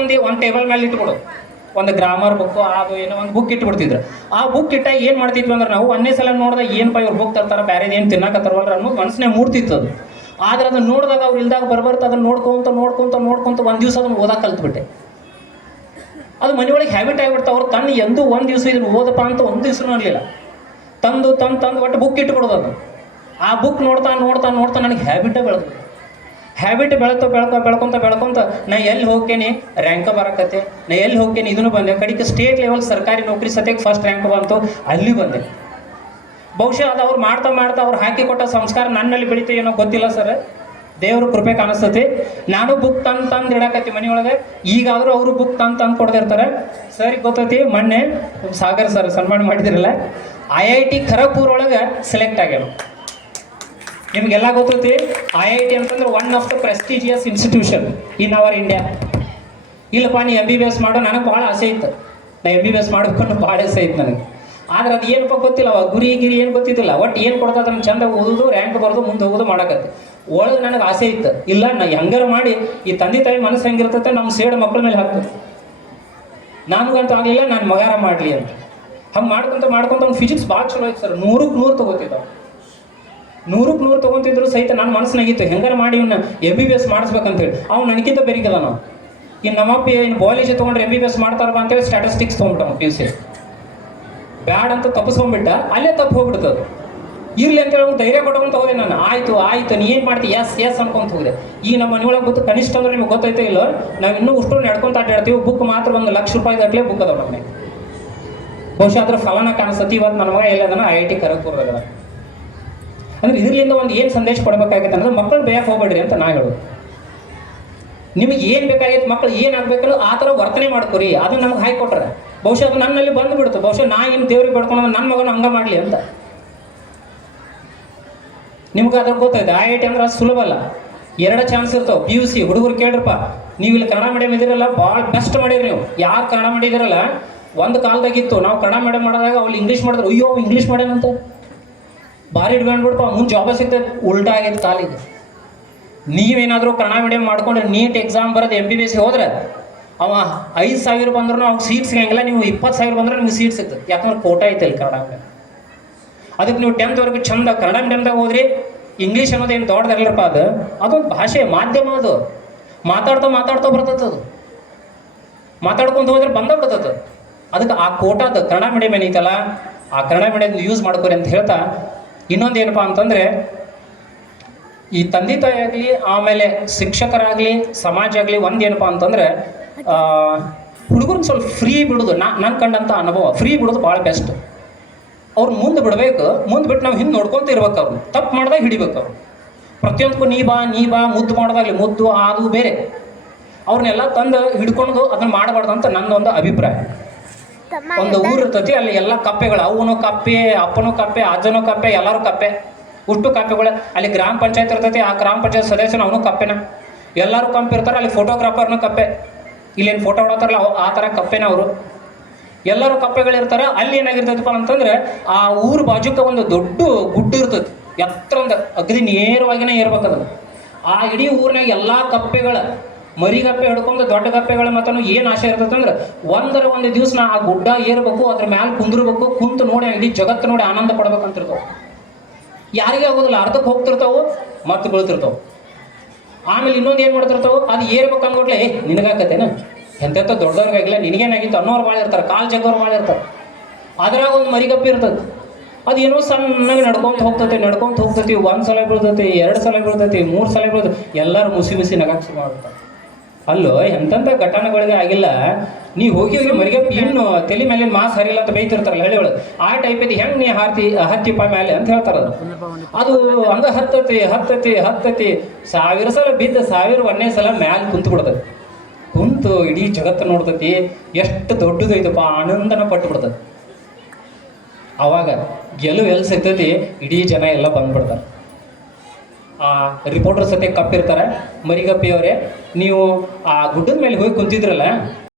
ಒಂದು ಟೇಬಲ್ ಮೇಲೆ ಇಟ್ಬಿಡು. ಒಂದು ಗ್ರಾಮರ್ ಬುಕ್ ಅದು ಏನೋ ಒಂದು ಬುಕ್ ಇಟ್ಬಿಡ್ತಿದ್ರು. ಆ ಬುಕ್ ಇಟ್ಟಾಗ ಏನು ಮಾಡ್ತಿದ್ವಿ ಅಂದ್ರೆ ನಾವು ಒಂದೇ ಸಲ ನೋಡಿದಾಗ ಏನಪ್ಪ ಇವ್ರು ಬುಕ್ ತರ್ತಾರೆ, ಬೇರೆ ಏನು ತಿನ್ನಕತ್ತಾರವಲ್ರ ಅನ್ನೋದು ಮನಸ್ಸನ್ನೇ ಮೂಡ್ತಿತ್ತು ಅದು. ಆದ್ರೆ ಅದನ್ನು ನೋಡಿದಾಗ ಅವ್ರು ಇಲ್ದಾಗ ಬರ್ಬರ್ತ ಅದನ್ನು ನೋಡ್ಕೊಂತ ಒಂದು ದಿವಸ ಅದನ್ನು ಓದಕ್ಕೆ ಕಲ್ತ್ಬಿಟ್ಟೆ. ಅದು ಮನೆಯೊಳಗೆ ಹ್ಯಾಬಿಟ್ ಆಗಿಬಿಡ್ತು. ಅವ್ರು ತನ್ನ ಎಂದೂ ಒಂದು ದಿವಸ ಇದನ್ನು ಓದಪ್ಪ ಅಂತ ಒಂದು ದಿವಸನೂ ಅನ್ನಲಿಲ್ಲ. ತಂದು ಒಟ್ಟು ಬುಕ್ ಇಟ್ಬಿಡೋದು ಅದು. ಆ ಬುಕ್ ನೋಡ್ತಾ ನನಗೆ ಹ್ಯಾಬಿಟ್ ಬೆಳ್ಕೊಂತ ನಾ ಎಲ್ಲಿ ಹೋಗ್ತೇನೆ ರ್ಯಾಂಕ ಬರಕತ್ತೆ, ನಾ ಎಲ್ಲಿ ಹೋಗ್ತೇನೆ ಇದನ್ನು ಬಂದೆ. ಕಡೆಗೆ ಸ್ಟೇಟ್ ಲೆವೆಲ್ ಸರ್ಕಾರಿ ನೌಕರಿ ಸದ್ಯಕ್ಕೆ ಫಸ್ಟ್ ರ್ಯಾಂಕ್ ಬಂತು, ಅಲ್ಲಿ ಬಂದೆ. ಬಹುಶಃ ಅದು ಅವ್ರು ಮಾಡ್ತಾ ಅವ್ರು ಹಾಕಿ ಕೊಟ್ಟ ಸಂಸ್ಕಾರ ನನ್ನಲ್ಲಿ ಬೆಳೀತು ಏನೋ ಗೊತ್ತಿಲ್ಲ ಸರ್. ದೇವ್ರ ಕೃಪೆ ಕಾಣಿಸ್ತತಿ. ನಾನು ಬುಕ್ ತಂದು ಇಡಾಕತ್ತಿ ಮನೆಯೊಳಗೆ. ಈಗಾದರೂ ಅವರು ಬುಕ್ ತಂದು ಕೊಡ್ದಿರ್ತಾರೆ. ಸರಿ ಗೊತ್ತೈತಿ, ಮೊನ್ನೆ ಸಾಗರ್ ಸರ್ ಸನ್ಮಾನ ಮಾಡಿದಿರಲ್ಲ, IIT ಖರಗ್ಪುರ್ ಒಳಗೆ ಸೆಲೆಕ್ಟ್ ಆಗ್ಯಾರ. ನಿಮಗೆಲ್ಲ ಗೊತ್ತೈತಿ, IIT ಅಂತಂದ್ರೆ one of the prestigious institution in our India. ಇಲ್ಲಪ್ಪ ನೀ MBBS ಮಾಡೋ, ನನಗೆ ಭಾಳ ಆಸೆ ಇತ್ತು. ನಾ MBBS ಮಾಡ್ಕೊಂಡು ಭಾಳ ಆಸೆ ಇತ್ತು ನನಗೆ. ಆದ್ರೆ ಅದು ಏನಪ್ಪ ಗೊತ್ತಿಲ್ಲ, ಗುರಿ ಏನು ಗೊತ್ತಿದ್ದಿಲ್ಲ. ಒಟ್ಟು ಏನು ಕೊಡ್ತದ ಅದನ್ನು ಚಂದ ಓದೋದು, ರ್ಯಾಂಕ್ ಬರೋದು, ಮುಂದೆ ಹೋಗೋದು ಮಾಡಕತ್ತೆ. ಒಳಗೆ ನನಗೆ ಆಸೆ ಇತ್ತು, ಇಲ್ಲ ನಾ ಹೆಂಗಾರ ಮಾಡಿ ಈ ತಂದೆ ತಾಯಿ ಮನಸ್ಸು ಹೆಂಗಿರ್ತೈತೆ ನಮ್ಮ ಸೇಡ್ ಮಕ್ಕಳ ಮೇಲೆ ಹಾಕ್ತದೆ. ನನಗಂತೂ ಆಗಲಿಲ್ಲ, ನಾನು ಮಗಾರ ಮಾಡಲಿ ಅಂತ. ಹಂಗೆ ಮಾಡ್ಕೊಂತ ಅವ್ನು ಫಿಸಿಕ್ಸ್ ಭಾಳ ಚಲೋ ಐತೆ ಸರ್. 100ಕ್ಕೆ 100 ತೊಗೋತಿದ್ದ. 100ಕ್ಕೆ 100 ತೊಗೊತಿದ್ರು ಸಹಿತ ನನ್ನ ಮನಸ್ಸಿನಾಗಿತ್ತು ಹೆಂಗಾರ ಮಾಡಿ ಇವನ್ನ MBBS ಮಾಡಿಸ್ಬೇಕಂತೇಳಿ. ಅವ್ನು ನನಗಿಂತ ಬೆರಿಕದ ನಾವು. ಇನ್ನು ನಮ್ಮಪ್ಪ ಇನ್ನು ಬಾಲೇಜ್ ತೊಗೊಂಡ್ರೆ MBBS ಮಾಡ್ತಾರಪ್ಪ ಅಂತೇಳಿ ಸ್ಟ್ಯಾಟಿಸ್ಟಿಕ್ಸ್ ತೊಗೊಂಬಿಟ್ಟ PUC. ಬ್ಯಾಡ್ ಅಂತ ತಪ್ಪಿಸ್ಕೊಂಡ್ಬಿಟ್ಟ, ಅಲ್ಲೇ ತಪ್ಪು ಹೋಗ್ಬಿಡ್ತದೆ. ಇರ್ಲಿ ಅಂತೇಳಿ ಧೈರ್ಯ ಕೊಟ್ಕೊಂತ ಹೋದೆ ನಾನು. ಆಯ್ತು ನೀ ಏನು ಮಾಡ್ತೀವಿ, ಎಸ್ ಅನ್ಕೊಂತ ಹೋಗಿದೆ. ಈಗ ನಮ್ಮ ಮನೆಯೊಳಗೆ ಗೊತ್ತು, ಕನಿಷ್ಠ ಅಂದ್ರೆ ನಿಮ್ಗೆ ಗೊತ್ತೈತೆ ಇಲ್ಲ, ನಾವು ಇನ್ನೂ ಅಷ್ಟು ನಡ್ಕೊಂತ ಅಡ್ಡಾಡ್ತೀವಿ. ಬುಕ್ ಮಾತ್ರ ₹1,00,000 ಗಟ್ಟಲೆ ಬುಕ್ ಅದಾವ ನಮಗೆ. ಬಹುಶಃ ಅದ್ರ ಫಲನ ಕಾಣಿಸ್ತತಿ. ಇವತ್ತು ನನ್ನ ಮಗ ಎಲ್ಲದನ್ನ IIT ಖರಗ್ಪುರದಾಗ. ಅಂದ್ರೆ ಇದರಿಂದ ಒಂದು ಏನು ಸಂದೇಶ ಕೊಡಬೇಕಾಗತ್ತೆ ಅಂದ್ರೆ, ಮಕ್ಕಳು ಬೇಯಕ್ಕೆ ಹೋಗ್ಬೇಡ್ರಿ ಅಂತ ನಾ ಹೇಳೋದು. ನಿಮಗೆ ಏನು ಬೇಕಾಗಿತ್ತು, ಮಕ್ಕಳು ಏನು ಆಗ್ಬೇಕಲ್ಲ ಆ ಥರ ವರ್ತನೆ ಮಾಡ್ಕೊರಿ. ಅದನ್ನ ನಮ್ಗೆ ಹಾಕಿ ಕೊಟ್ರೆ ಬಹುಶಃ ಅದು ನನ್ನಲ್ಲಿ ಬಂದುಬಿಡ್ತು. ಬಹುಶಃ ನಾ ಏನು ದೇವ್ರಿಗೆ ಬೆಡ್ಕೊಂಡು ನನ್ನ ಮಗನ ಹಂಗೆ ಮಾಡಲಿ ಅಂತ. ನಿಮ್ಗೆ ಅದ್ರ ಗೊತ್ತೈತೆ, IIT ಅಂದ್ರೆ ಅದು ಸುಲಭ ಅಲ್ಲ. 2 ಚಾನ್ಸ್ ಇರ್ತಾವೆ. PUC ಹುಡುಗರು ಕೇಳ್ರಪ್ಪ, ನೀವು ಇಲ್ಲಿ ಕನ್ನಡ ಮೀಡಿಯಮ್ ಇದ್ದೀರಲ್ಲ, ಭಾಳ ಬೆಸ್ಟ್ ಮಾಡಿರಿ ನೀವು. ಯಾರು ಕನ್ನಡ ಮಾಡಿದಿರಲ್ಲ, ಒಂದು ಕಾಲದಾಗಿತ್ತು ನಾವು ಕನ್ನಡ ಮೀಡಿಯಮ್ ಮಾಡಿದಾಗ ಅವ್ರು ಇಂಗ್ಲೀಷ್ ಮಾಡಿದ್ರು, ಅಯ್ಯೋ ಇಂಗ್ಲೀಷ್ ಮಾಡ್ಯಾನ ಅಂತ ಭಾರಿ ಇಟ್ಕೊಂಡ್ಬಿಡ್ಪ, ಮುಂದೆ ಜಾಬ ಸಿಗ್ತದೆ. ಉಲ್ಟಾ ಆಗೈತೆ ಕಾಲಿಗೆ. ನೀವೇನಾದರೂ ಕನ್ನಡ ಮೀಡಿಯಮ್ ಮಾಡ್ಕೊಂಡ್ರೆ ನೀಟ್ ಎಕ್ಸಾಮ್ ಬರೋದು MBBS ಹೋದ್ರೆ ಅವ 5,000 ಬಂದ್ರೂ ಅವ್ಗೆ ಸೀಟ್ ಸಿಗಂಗಿಲ್ಲ. ನೀವು 20,000 ಬಂದ್ರೆ ನಿಮ್ಗೆ ಸೀಟ್ ಸಿಗ್ತದೆ. ಯಾಕಂದ್ರೆ ಕೋಟಾ ಐತೆ ಇಲ್ಲಿ ಕನ್ನಡ ಮೀಡಿಯಮ್. ಅದಕ್ಕೆ ನೀವು 10th ಚಂದ ಕನ್ನಡ ಮೀಡಿಯಮ್ದಾಗ ಹೋದ್ರಿ. ಇಂಗ್ಲೀಷ್ ಅನ್ನೋದು ಏನು ದೊಡ್ಡದಿರಲ್ಲಪ್ಪ, ಅದೊಂದು ಭಾಷೆ, ಮಾಧ್ಯಮ. ಅದು ಮಾತಾಡ್ತಾ ಬರ್ತದೆ. ಅದು ಮಾತಾಡ್ಕೊಂಡು ಹೋದ್ರೆ ಬಂದಬಿಡ್ತದೆ. ಅದಕ್ಕೆ ಆ ಕೋಟಾದ ಕನ್ನಡ ಮೀಡಿಯಮ್ ಏನೈತಲ್ಲ, ಆ ಕನ್ನಡ ಮೀಡಿಯಮ್ ಯೂಸ್ ಮಾಡ್ಕೊರಿ ಅಂತ ಹೇಳ್ತಾ, ಇನ್ನೊಂದು ಏನಪ್ಪ ಅಂತಂದರೆ, ಈ ತಂದೆ ತಾಯಿ ಆಗಲಿ, ಆಮೇಲೆ ಶಿಕ್ಷಕರಾಗಲಿ, ಸಮಾಜ ಆಗಲಿ, ಒಂದೇನಪ್ಪ ಅಂತಂದರೆ ಹುಡುಗರನ್ನ ಸ್ವಲ್ಪ ಫ್ರೀ ಬಿಡೋದು. ನಾನು ಕಂಡಂಥ ಅನುಭವ, ಫ್ರೀ ಬಿಡೋದು ಭಾಳ ಬೆಸ್ಟ್. ಅವ್ರು ಮುಂದೆ ಬಿಡಬೇಕು, ಮುಂದೆ ಬಿಟ್ಟು ನಾವು ಹಿಂದೆ ನೋಡ್ಕೊತ ಇರ್ಬೇಕು. ಅವ್ರು ತಪ್ಪು ಮಾಡಿದಾಗ ಹಿಡಿಬೇಕು. ಅವ್ರು ಪ್ರತಿಯೊಂದಕ್ಕೂ ನೀ ಬಾ ಮುದ್ದು ಮಾಡಿದಾಗಲಿ, ಮುದ್ದು ಅದು ಬೇರೆ. ಅವ್ರನ್ನೆಲ್ಲ ತಂದು ಹಿಡ್ಕೊಂಡು ಅದನ್ನು ಮಾಡಬಾರ್ದು ಅಂತ ನನ್ನೊಂದು ಅಭಿಪ್ರಾಯ. ಒಂದು ಊರು ಇರ್ತೈತಿ, ಅಲ್ಲಿ ಎಲ್ಲ ಕಪ್ಪೆಗಳು, ಅವನು ಕಪ್ಪೆ, ಅಪ್ಪನೂ ಕಪ್ಪೆ, ಅಜ್ಜನೂ ಕಪ್ಪೆ, ಎಲ್ಲರೂ ಕಪ್ಪೆ, ಉಷ್ಟು ಕಪ್ಪೆಗಳು. ಅಲ್ಲಿ ಗ್ರಾಮ ಪಂಚಾಯತ್ ಇರ್ತೈತಿ, ಆ ಗ್ರಾಮ ಪಂಚಾಯತ್ ಸದಸ್ಯನ ಅವನು ಕಪ್ಪೆನ. ಎಲ್ಲರೂ ಕಪ್ಪೆ ಇರ್ತಾರೆ. ಅಲ್ಲಿ ಫೋಟೋಗ್ರಾಫರ್ನೂ ಕಪ್ಪೆ, ಇಲ್ಲೇನು ಫೋಟೋ ಹೊಡೋತಾರಲ್ಲ ಆ ಥರ ಕಪ್ಪೆನ ಅವರು. ಎಲ್ಲರೂ ಕಪ್ಪೆಗಳಿರ್ತಾರೆ. ಅಲ್ಲಿ ಏನಾಗಿರ್ತೈತಪ್ಪ ಅಂತಂದ್ರೆ, ಆ ಊರು ಬಾಜುಕ ಒಂದು ದೊಡ್ಡ ಗುಡ್ಡ ಇರ್ತೈತಿ, ಎತ್ತರ ಒಂದು ಅಗದಿ ನೇರವಾಗಿನೇ ಏರ್ಬೇಕದ. ಆ ಇಡೀ ಊರಿನಾಗ ಎಲ್ಲ ಕಪ್ಪೆಗಳ ಮರಿಗಪ್ಪೆ ಹಿಡ್ಕೊಂಡು ದೊಡ್ಡ ಕಪ್ಪೆಗಳ ಮತ್ತನು ಏನು ಆಸೆ ಇರ್ತೈತೆ ಅಂದ್ರೆ, ಒಂದು ದಿವಸ ನಾ ಆ ಗುಡ್ಡ ಏರ್ಬೇಕು, ಅದ್ರ ಮ್ಯಾಲೆ ಕುಂದಿರ್ಬೇಕು, ಕುಂತು ನೋಡಿ ಇಡೀ ಜಗತ್ತು ನೋಡಿ ಆನಂದ ಪಡ್ಬೇಕಂತಿರ್ತಾವೆ. ಯಾರಿಗೆ ಆಗೋದಿಲ್ಲ, ಅರ್ಧಕ್ಕೆ ಹೋಗ್ತಿರ್ತಾವೆ, ಮತ್ತೆ ಬೀಳ್ತಿರ್ತಾವೆ. ಆಮೇಲೆ ಇನ್ನೊಂದು ಏನು ಮಾಡ್ತಿರ್ತಾವೆ, ಅದು ಏರ್ಬೇಕು ಅಂದ್ಬಿಟ್ಲೆ, ನಿನಗಾಕತ್ತೇನ ಎಂತೆಂಥ ದೊಡ್ಡವ್ರಿಗಾಗಿಲ್ಲ, ನಿನಗೇನಾಗಿತ್ತು ಅನ್ನೋರು ಭಾಳ ಇರ್ತಾರೆ, ಕಾಲು ಜಗ್ಗೋರು ಭಾಳ ಇರ್ತಾರೆ. ಅದ್ರಾಗ ಒಂದು ಮರಿಗಪ್ಪೆ ಇರ್ತದೆ. ಅದೇನೋ ಸಣ್ಣಗೆ ನಡ್ಕೊಂತ ಹೋಗ್ತೈತಿ. 1 ಸಲ ಬೀಳ್ತೈತಿ, 2 ಸಲ ಬೀಳ್ತೈತಿ, 3 ಸಲ ಬೀಳ್ತೈತಿ. ಎಲ್ಲರೂ ಮುಸಿ ನಗಕ್ಕೆ ಶುರು ಮಾಡ್ತಾರೆ. ಅಲ್ಲೋ ಎಂತೆಂಥ ಘಟನೆಗಳಿಗೆ ಆಗಿಲ್ಲ. ನೀವು ಹೋಗಿ ಮರಿಗಪ್ಪಿ ಇನ್ನು ತಲೆ ಮೇಲೆ ಮಾಸ್ ಹರಿಲ್ಲ ಅಂತ ಬೈತಿರ್ತಾರಲ್ಲ ಹಳ್ಳಿ ಒಳಗೆ, ಆ ಟೈಪ್ ಇದು ಹೆಂಗೆ ನೀ ಹತ್ತಿಪ್ಪ ಮೇಲೆ ಅಂತ ಹೇಳ್ತಾರೆ. ಅದು ಹಂಗೆ ಹತ್ತತಿ 1000 ಸಲ ಬಿದ್ದ 1001ನೇ ಸಲ ಮ್ಯಾಲೆ ಕುಂತು ಇಡೀ ಜಗತ್ತು ನೋಡ್ತೈತಿ. ಎಷ್ಟು ದೊಡ್ಡದು ಐತಪ್ಪ, ಆನಂದನ ಪಟ್ಟು ಬಿಡ್ತದೆ. ಅವಾಗ ಗೆಲುವು ಎಲ್ಲಿ ಸಿಗ್ತೈತಿ, ಇಡೀ ಜನ ಎಲ್ಲ ಬಂದ್ಬಿಡ್ತಾರೆ. ಆ ರಿಪೋರ್ಟರ್ ಸತೆ ಕಪ್ಪಿರ್ತಾರೆ, ಮರಿಗಪ್ಪಿಯವರೇ ನೀವು ಆ ಗುಡ್ಡದ ಮೇಲೆ ಹೋಗಿ ಕುಂತಿದ್ರಲ್ಲ,